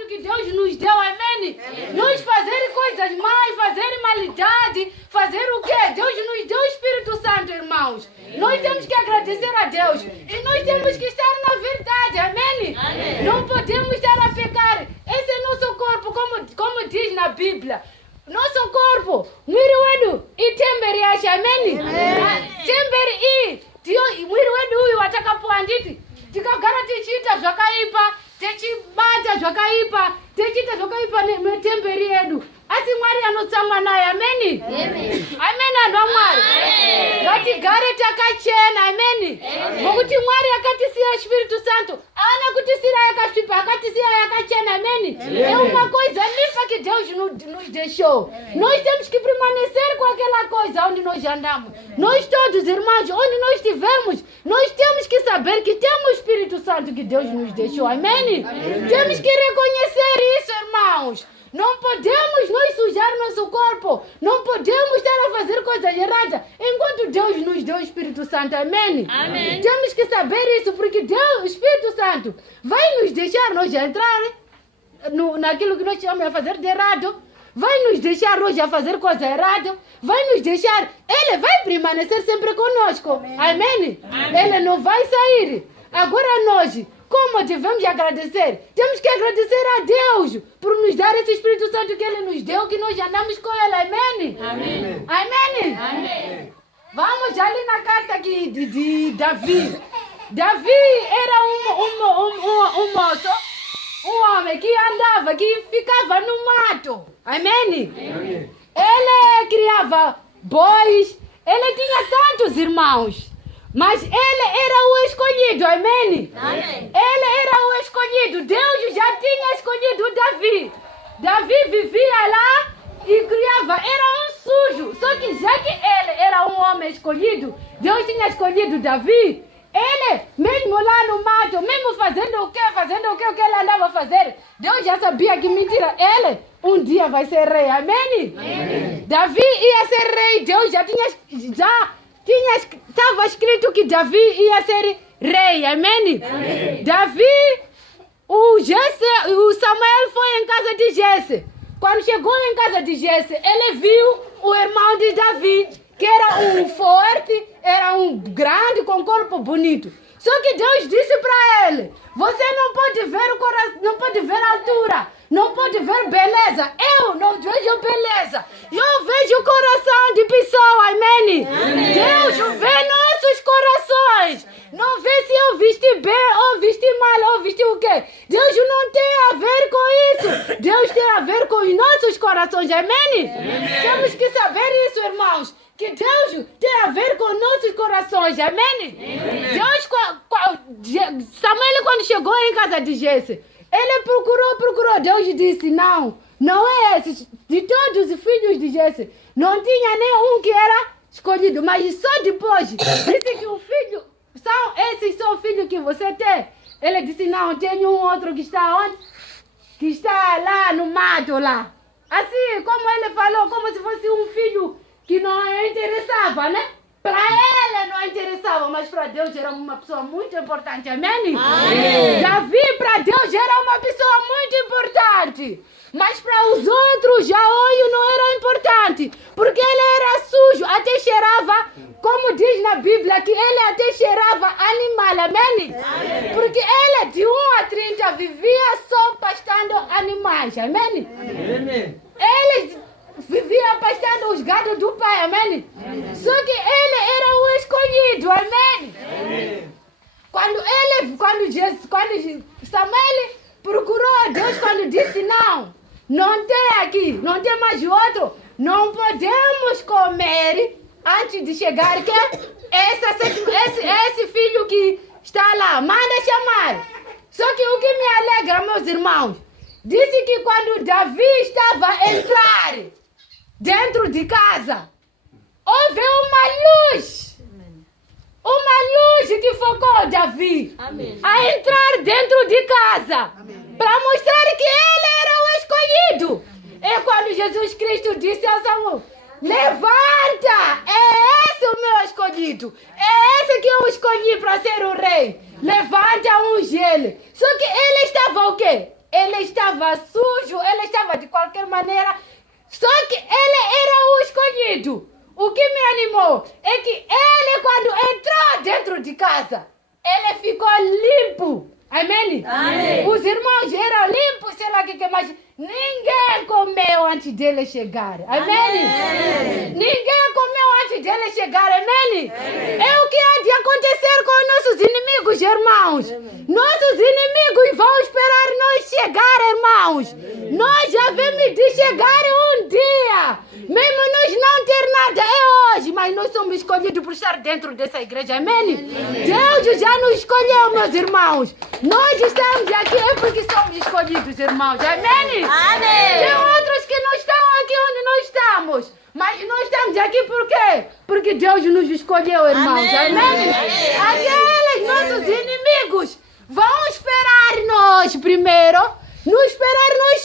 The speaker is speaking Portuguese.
Santo que Deus nos deu, amém? Nos fazer coisas más, fazer maldade, fazer o quê? Deus nos deu o Espírito Santo, irmãos. Nós temos que agradecer a Deus e nós temos que estar na verdade, amém? Não podemos estar a pecar. Esse é nosso corpo, como diz na Bíblia. Nosso corpo, mwili wenu itemberi ameni. Temberi mwili wenu huyu watakapoanditi tikagara tichiita zvakaipa, techibata zvakaipa, techita zvakaipa netemberi yedu. Asi Mwari anotsamwa naye, ameni. Amen, anhu aMwari. Ngatigare takachena, ameni. Nokuti Mwari akatisiya Espírito Santo, ana kutisira yakasvipa, akatisiya yakachena, ameni. É uma coisa limpa que Deus nos deixou. Nós temos que permanecer com aquela coisa onde nós andamos. Nós todos, irmãos, onde nós estivermos, nós temos que saber que temos o Espírito Santo que Deus nos deixou, amém? Temos que reconhecer isso, irmãos. Não podemos nós sujar nosso corpo. Não podemos estar a fazer coisas erradas enquanto Deus nos deu o Espírito Santo. Amém? Amém. Temos que saber isso, porque Deus, o Espírito Santo vai nos deixar nós entrar naquilo que nós estamos a fazer de errado. Vai nos deixar hoje a fazer coisa errada. Vai nos deixar. Ele vai permanecer sempre conosco. Amém? Amém. Ele não vai sair. Agora nós, como devemos agradecer? Temos que agradecer a Deus por nos dar esse Espírito Santo que Ele nos deu, que nós andamos com Ele. Amém? Amém. Amém. Amém. Vamos ali na carta aqui de Davi. Davi era um moço, um homem que andava, que ficava no mato. Amém? Amém. Ele criava bois, ele tinha tantos irmãos. Mas ele era o escolhido, amém? Amém? Ele era o escolhido. Deus já tinha escolhido Davi. Davi vivia lá e criava. Era um sujo. Só que já que ele era um homem escolhido, Deus tinha escolhido Davi. Ele, mesmo lá no mato, mesmo fazendo o que ele andava a fazer, Deus já sabia que mentira. Ele um dia vai ser rei, amém? Amém. Davi ia ser rei. Deus já estava escrito que Davi ia ser rei, amém? Amém. Davi, o Samuel foi em casa de Jesse. Quando chegou em casa de Jesse, ele viu o irmão de Davi, que era um forte, era um grande, com corpo bonito. Só que Deus disse para ele: você não pode ver o coração, não pode ver a altura, não pode ver beleza. Eu não vejo beleza, eu vejo o coração de pessoa, amém? Amém. Deus vê nossos corações, não vê se eu vesti bem ou vesti mal ou vesti o quê. Deus não tem a ver com isso, Deus tem a ver com os nossos corações, amém? Amém. Temos que saber isso, irmãos, que Deus tem a ver com nossos corações, amém? Amém. Deus, Samuel, quando chegou em casa de Jesse, ele procurou, Deus disse: não é esse. De todos os filhos de Jesse, não tinha nenhum que era escolhido, mas só depois disse que o filho, esses são os filhos que você tem. Ele disse: não, tem um outro que está onde? Que está lá no mato lá. Assim, como ele falou, como se fosse um filho que não interessava, né? Para ele não interessava, mas para Deus era uma pessoa muito importante, amém? Amém. Davi para Deus era uma pessoa muito importante, mas para os outros já hoje não era importante, porque ele era sujo, até cheirava, como diz na Bíblia, que ele até cheirava animal, amém? Amém. Porque ele de 1 a 30 vivia só pastando animais, amém? Amém. Ele vivia pastando os gados do pai, amém? Amém. Só que ele era o escolhido, amém? Amém. Quando Samuel procurou a Deus, quando disse: não tem aqui, não tem mais outro, não podemos comer antes de chegar, que esse filho que está lá, manda chamar. Só que o que me alegra, meus irmãos, disse que quando Davi estava a entrar dentro de casa, houve uma luz que focou Davi. Amém. A entrar dentro de casa, para mostrar que ele era o escolhido. É quando Jesus Cristo disse a Samuel: levanta, é esse o meu escolhido, é esse que eu escolhi para ser o rei. Levanta, unge ele. Só que ele estava o quê? Ele ele estava sujo, ele estava de qualquer maneira, só que ele era o escolhido. O que me animou é que ele, quando entrou dentro de casa, ele ficou limpo. Amém? Amém. Os irmãos eram limpos, sei lá o que, mas ninguém comeu antes dele chegar. Amém? Ninguém comeu antes dele chegar. Amém? É o que há de acontecer com nossos inimigos, irmãos. Nossos inimigos vão esperar nós chegar, irmãos. Nós já vemos de chegar um dia. Mesmo nós não ter nada, é hoje, mas nós somos escolhidos por estar dentro dessa igreja. Amém? Deus já nos escolheu, meus irmãos. Nós estamos aqui é porque somos escolhidos, irmãos. Amém? Amém. Tem outros que não estão aqui onde nós estamos. Mas nós estamos aqui por quê? Porque Deus nos escolheu, irmãos. Amém? Aqueles nossos inimigos vão esperar nós primeiro. Nos esperar